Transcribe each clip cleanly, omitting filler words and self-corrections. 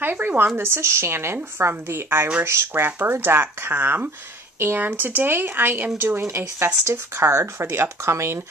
Hi everyone, this is Shannon from theirishscrapper.com, and today I am doing a festive card for the upcoming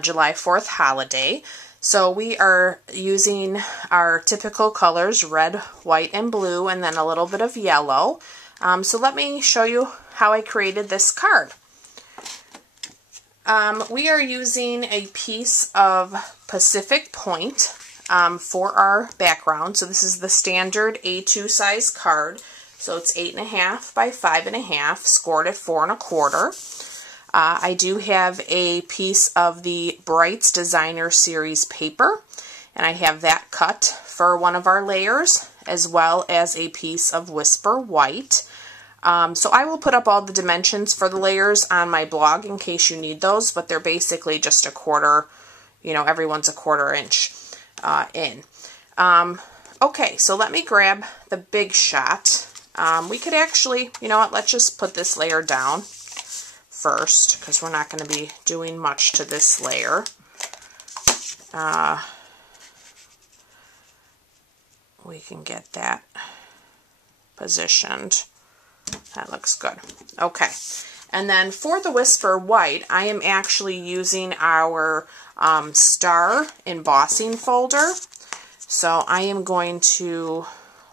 July 4th holiday. So we are using our typical colors, red, white, and blue, and then a little bit of yellow. So let me show you how I created this card. We are using a piece of Pacific Point for our background. So this is the standard A2 size card. So it's 8.5 by 5.5, scored at 4 1/4. I do have a piece of the Brights Designer Series paper, and I have that cut for one of our layers, as well as a piece of Whisper White. So I will put up all the dimensions for the layers on my blog in case you need those, but they're basically just a quarter, everyone's a 1/4 inch in. Okay, so let me grab the Big Shot. We could actually, let's just put this layer down first, because we're not going to be doing much to this layer. We can get that positioned. That looks good. Okay, and then for the Whisper White, I am actually using our star embossing folder. So I am going to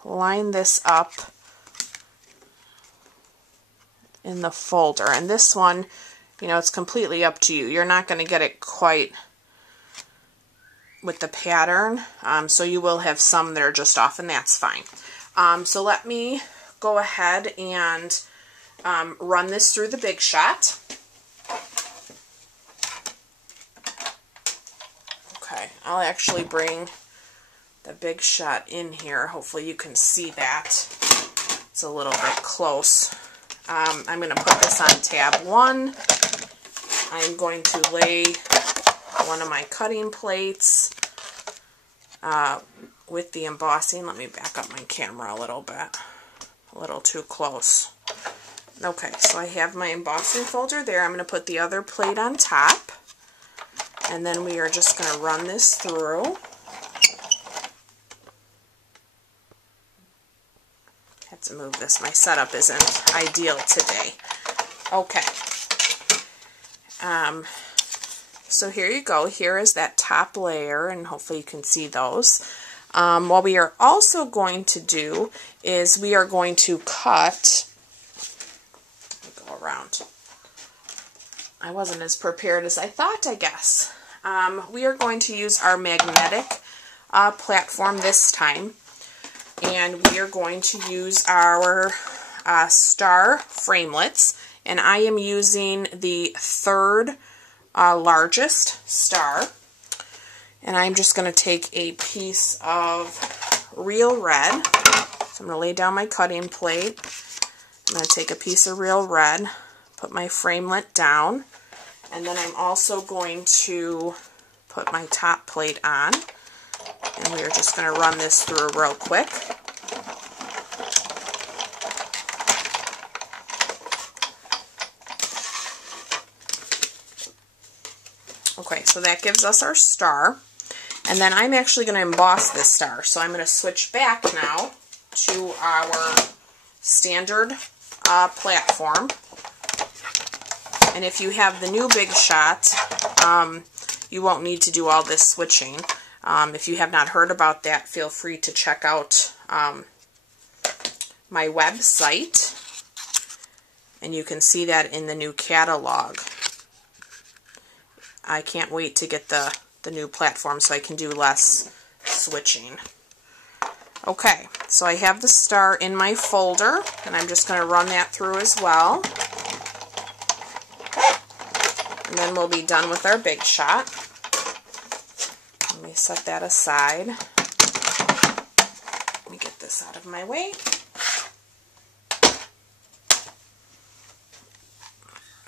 line this up in the folder. And this one, it's completely up to you. You're not going to get it quite with the pattern. So you will have some that are just off, and that's fine. So let me go ahead and run this through the Big Shot. Okay, I'll actually bring the Big Shot in here. Hopefully you can see that. It's a little bit close. I'm going to put this on tab 1. I'm going to lay one of my cutting plates with the embossing. Let me back up my camera a little bit. A little too close. Okay, so I have my embossing folder there. I'm going to put the other plate on top, and then we are just going to run this through. I have to move this. My setup isn't ideal today. Okay. So here you go. Here is that top layer, and hopefully you can see those. What we are also going to do is we are going to cut, go around. I wasn't as prepared as I thought, I guess. We are going to use our magnetic platform this time, and we are going to use our star framelits, and I am using the 3rd largest star. And I'm just going to take a piece of Real Red. So I'm going to lay down my cutting plate. I'm going to take a piece of Real Red, put my framelit down, and then I'm also going to put my top plate on. And we are just going to run this through real quick. Okay, so that gives us our star. And then I'm actually going to emboss this star. So I'm going to switch back now to our standard platform. And if you have the new Big Shot, you won't need to do all this switching. If you have not heard about that, feel free to check out my website. And you can see that in the new catalog. I can't wait to get the new platform so I can do less switching. Okay, so I have the star in my folder, and I'm just going to run that through as well. And then we'll be done with our Big Shot. Let me set that aside. Let me get this out of my way.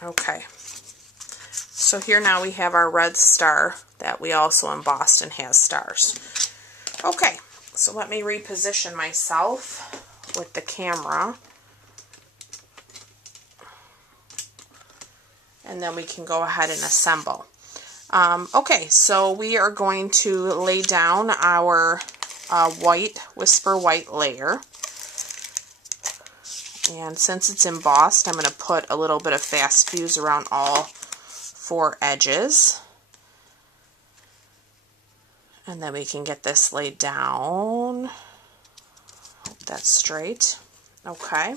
Okay. So here now we have our red star that we also embossed and has stars. Okay, so let me reposition myself with the camera. And then we can go ahead and assemble. Okay, so we are going to lay down our white Whisper White layer. And since it's embossed, I'm going to put a little bit of Fast Fuse around all 4 edges. And then we can get this laid down. Hope that's straight. Okay.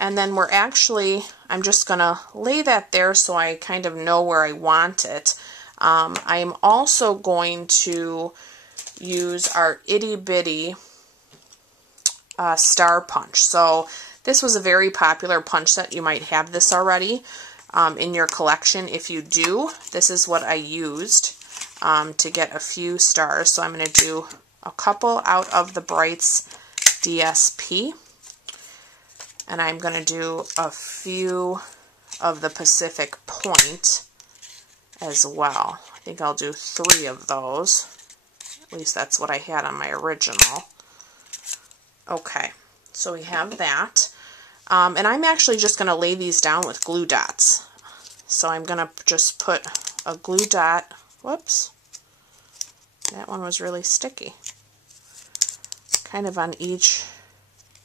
And then I'm just going to lay that there so I kind of know where I want it. I'm also going to use our Itty Bitty Star Punch. So this was a very popular punch set. You might have this already in your collection. If you do, this is what I used to get a few stars. So I'm going to do a couple out of the Brights DSP. And I'm going to do a few of the Pacific Point as well. I think I'll do 3 of those. At least that's what I had on my original. Okay, so we have that. And I'm actually just going to lay these down with glue dots. So I'm going to just put a glue dot. Whoops. That one was really sticky. Kind of on each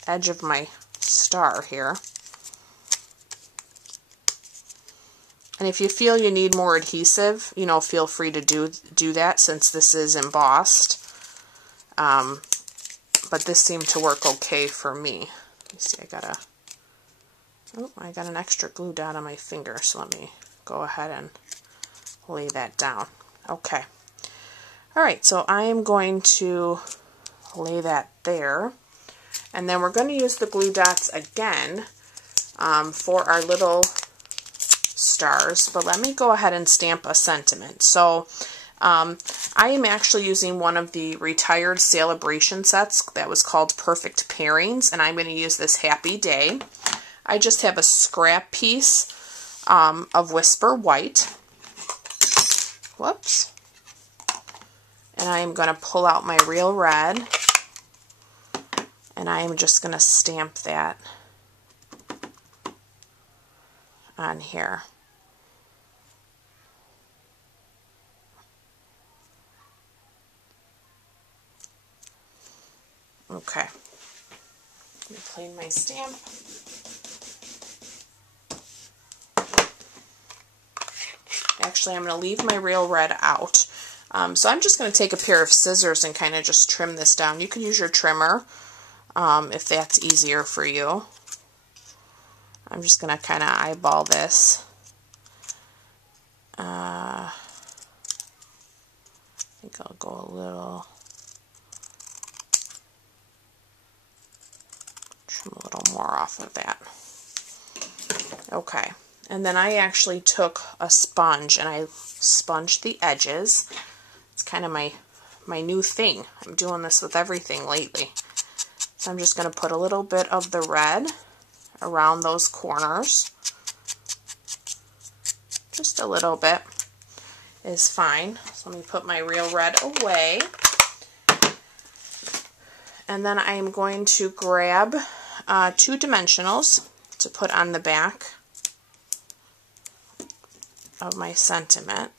edge of my star here. And if you feel you need more adhesive, feel free to do that since this is embossed. But this seemed to work okay for me. Let me see, I got an extra glue dot on my finger, so let me go ahead and lay that down. Okay. Alright, so I am going to lay that there. And then we're going to use the glue dots again for our little stars. But let me go ahead and stamp a sentiment. So I am actually using one of the retired Celebration sets that was called Perfect Pairings. And I'm going to use this Happy Day. I just have a scrap piece of Whisper White. Whoops. And I'm going to pull out my Real Red. And I am just going to stamp that on here. Okay. Let me clean my stamp. Actually, I'm going to leave my Real Red out. So I'm just going to take a pair of scissors and kind of just trim this down. You can use your trimmer if that's easier for you. I'm just going to kind of eyeball this. I think I'll go a little, trim a little more off of that. Okay, and then I actually took a sponge and I sponged the edges. It's kind of my new thing. I'm doing this with everything lately. So I'm just going to put a little bit of the red around those corners. Just a little bit is fine. So let me put my Real Red away. And then I am going to grab 2 dimensionals to put on the back of my sentiment.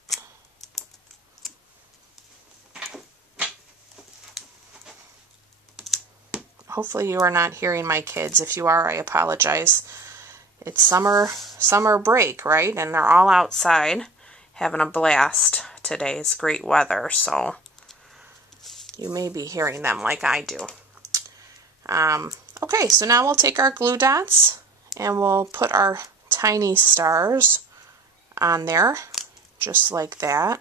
Hopefully you are not hearing my kids. If you are, I apologize. It's summer break, right? And they're all outside having a blast today. It's great weather, so you may be hearing them like I do. Okay, so now we'll take our glue dots and we'll put our tiny stars on there, just like that.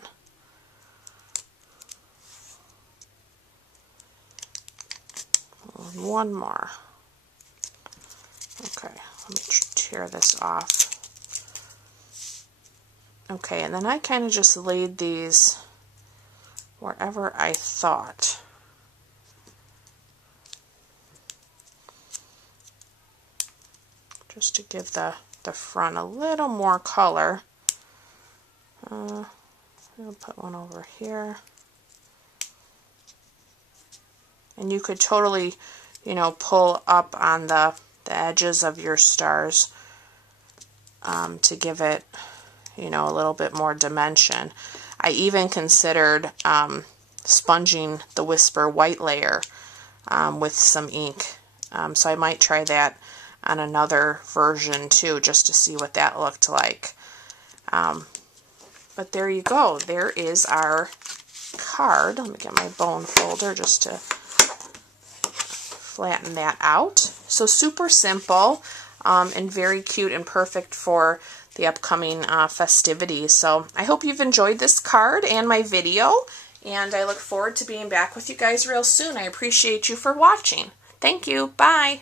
And one more. Okay, let me tear this off. Okay, and then I kind of just laid these wherever I thought. Just to give the front a little more color. I'll put one over here. And you could totally, pull up on the edges of your stars to give it, a little bit more dimension. I even considered sponging the Whisper white layer with some ink. So I might try that on another version too, just to see what that looked like. But there you go. There is our card. Let me get my bone folder just to flatten that out. So super simple and very cute and perfect for the upcoming festivities. So I hope you've enjoyed this card and my video, and I look forward to being back with you guys real soon. I appreciate you for watching. Thank you. Bye.